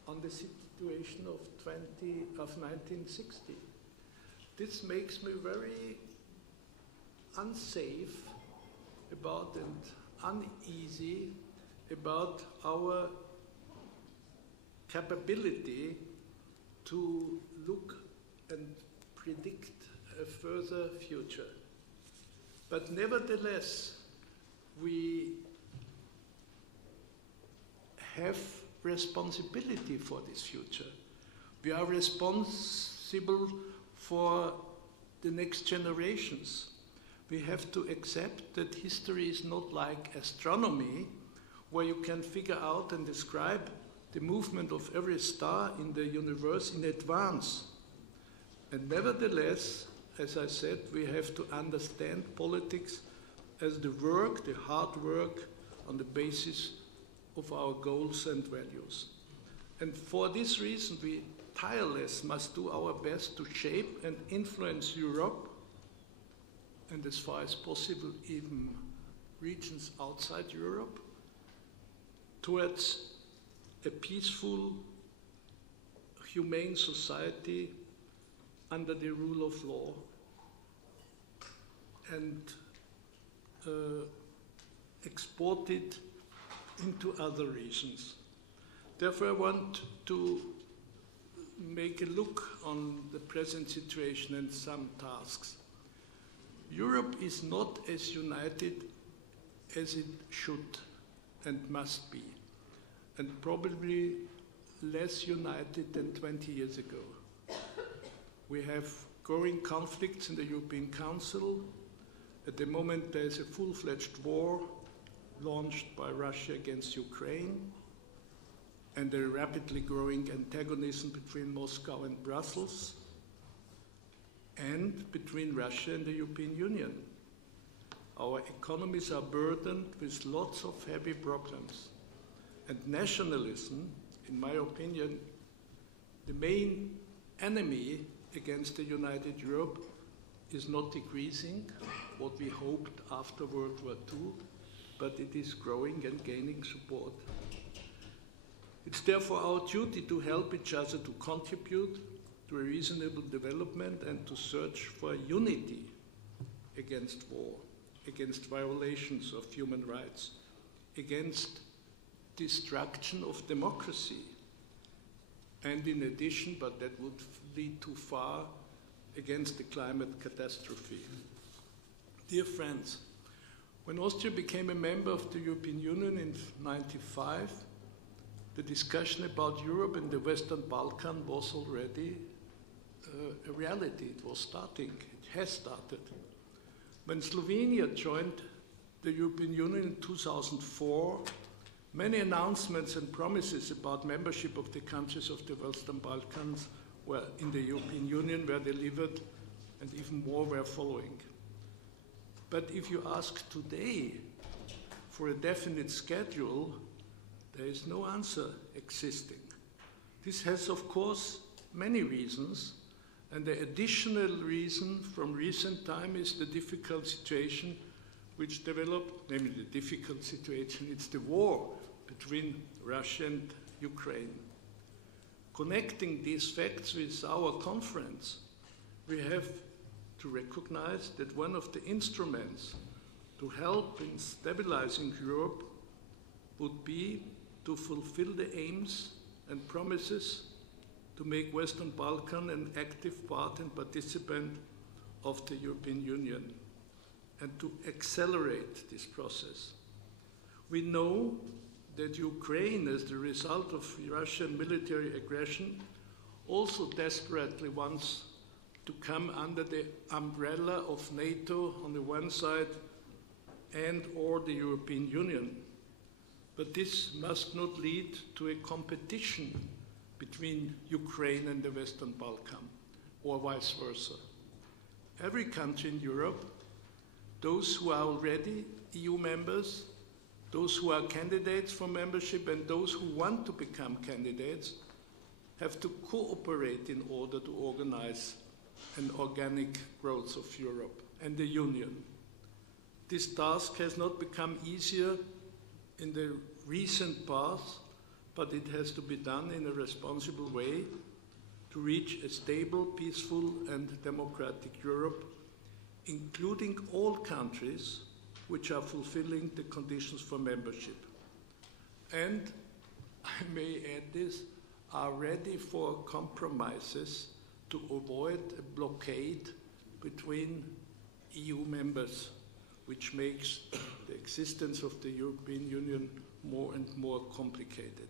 on the situation of 1960? This makes me very unsafe about and uneasy about our capability to look and predict a further future. But nevertheless, we have responsibility for this future. We are responsible for the next generations. We have to accept that history is not like astronomy, where you can figure out and describe the movement of every star in the universe in advance. And nevertheless, as I said, we have to understand politics as the work, the hard work on the basis of our goals and values. And for this reason, we tirelessly must do our best to shape and influence Europe, and as far as possible, even regions outside Europe, towards a peaceful, humane society under the rule of law, and export it into other regions. Therefore, I want to make a look on the present situation and some tasks. Europe is not as united as it should and must be, and probably less united than 20 years ago. We have growing conflicts in the European Council. At the moment, there is a full-fledged war launched by Russia against Ukraine, and a rapidly growing antagonism between Moscow and Brussels, and between Russia and the European Union. Our economies are burdened with lots of heavy problems. And nationalism, in my opinion, the main enemy against the united Europe is not decreasing, what we hoped after World War II, but it is growing and gaining support. It's therefore our duty to help each other to contribute to a reasonable development and to search for unity against war, against violations of human rights, against destruction of democracy, and in addition, but that would lead too far, against the climate catastrophe. Dear friends, when Austria became a member of the European Union in 1995, the discussion about Europe and the Western Balkan was already a reality. It was starting, it has started. When Slovenia joined the European Union in 2004, many announcements and promises about membership of the countries of the Western Balkans were in the European Union were delivered, and even more were following. But if you ask today for a definite schedule, there is no answer existing. This has, of course, many reasons, and the additional reason from recent time is the difficult situation which developed, namely the difficult situation, it's the war between Russia and Ukraine. Connecting these facts with our conference, we have to recognize that one of the instruments to help in stabilizing Europe would be to fulfill the aims and promises to make Western Balkan an active part and participant of the European Union, and to accelerate this process. We know that Ukraine, as the result of Russian military aggression, also desperately wants to come under the umbrella of NATO on the one side and or the European Union. But this must not lead to a competition between Ukraine and the Western Balkan, or vice versa. Every country in Europe, those who are already EU members, those who are candidates for membership, and those who want to become candidates, have to cooperate in order to organize an organic growth of Europe and the Union. This task has not become easier in the recent past, but it has to be done in a responsible way to reach a stable, peaceful, and democratic Europe, including all countries which are fulfilling the conditions for membership. And, I may add this, are ready for compromises to avoid a blockade between EU members, which makes the existence of the European Union more and more complicated.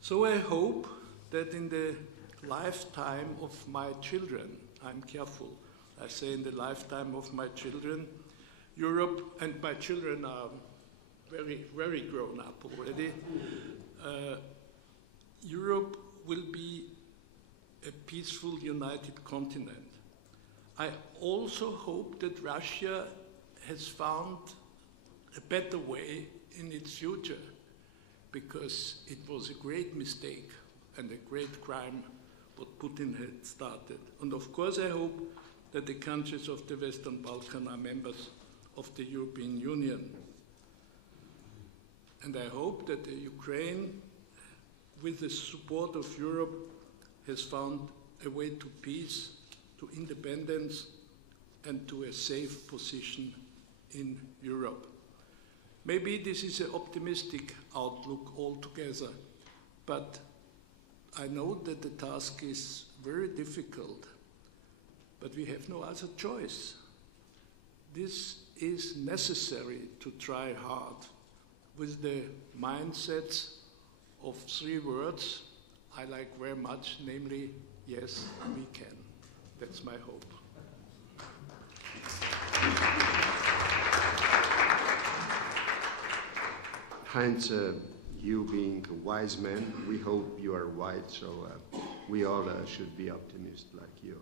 So I hope that in the lifetime of my children, I'm careful, I say in the lifetime of my children, Europe, and my children are very, very grown up already, Europe will be a peaceful, united continent. I also hope that Russia has found a better way in its future, because it was a great mistake and a great crime what Putin had started. And of course I hope that the countries of the Western Balkan are members of the European Union. And I hope that the Ukraine, with the support of Europe, has found a way to peace, to independence, and to a safe position in Europe. Maybe this is an optimistic outlook altogether, but I know that the task is very difficult, but we have no other choice. This is necessary to try hard with the mindsets of 3 words I like very much, namely, yes, we can. That's my hope. Heinz, you being a wise man, we hope you are right, so we all should be optimists like you.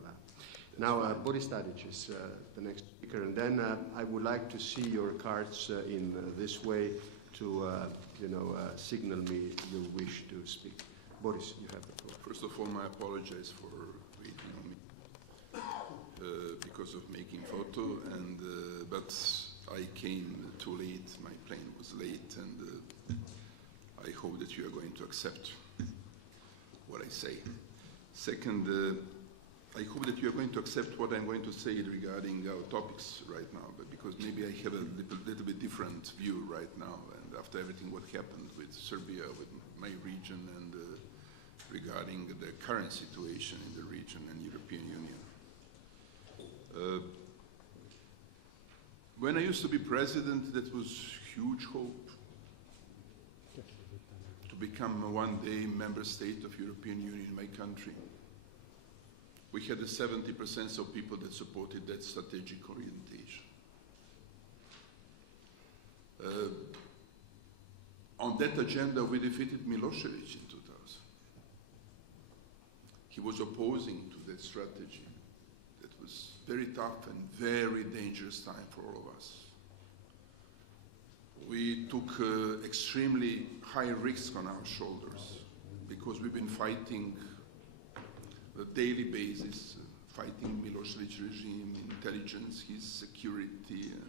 Now, Boris Tadic is the next speaker, and then I would like to see your cards in this way to, signal me you wish to speak. Boris, you have the floor. First of all, I apologize for waiting on me because of making photo, and but I came too late. My plane was late, and I hope that you are going to accept what I say. Second, I hope that you are going to accept what I'm going to say regarding our topics right now, but because maybe I have a little bit different view right now, and after everything what happened with Serbia, with my region, and regarding the current situation in the region and European Union. When I used to be president, that was huge hope to become a one-day member state of European Union in my country. We had 70% of people that supported that strategic orientation. On that agenda, we defeated Milosevic in 2000. He was opposing to that strategy. That was very tough and very dangerous time for all of us. We took extremely high risk on our shoulders because we've been fighting on a daily basis, fighting Milosevic regime, intelligence, his security, and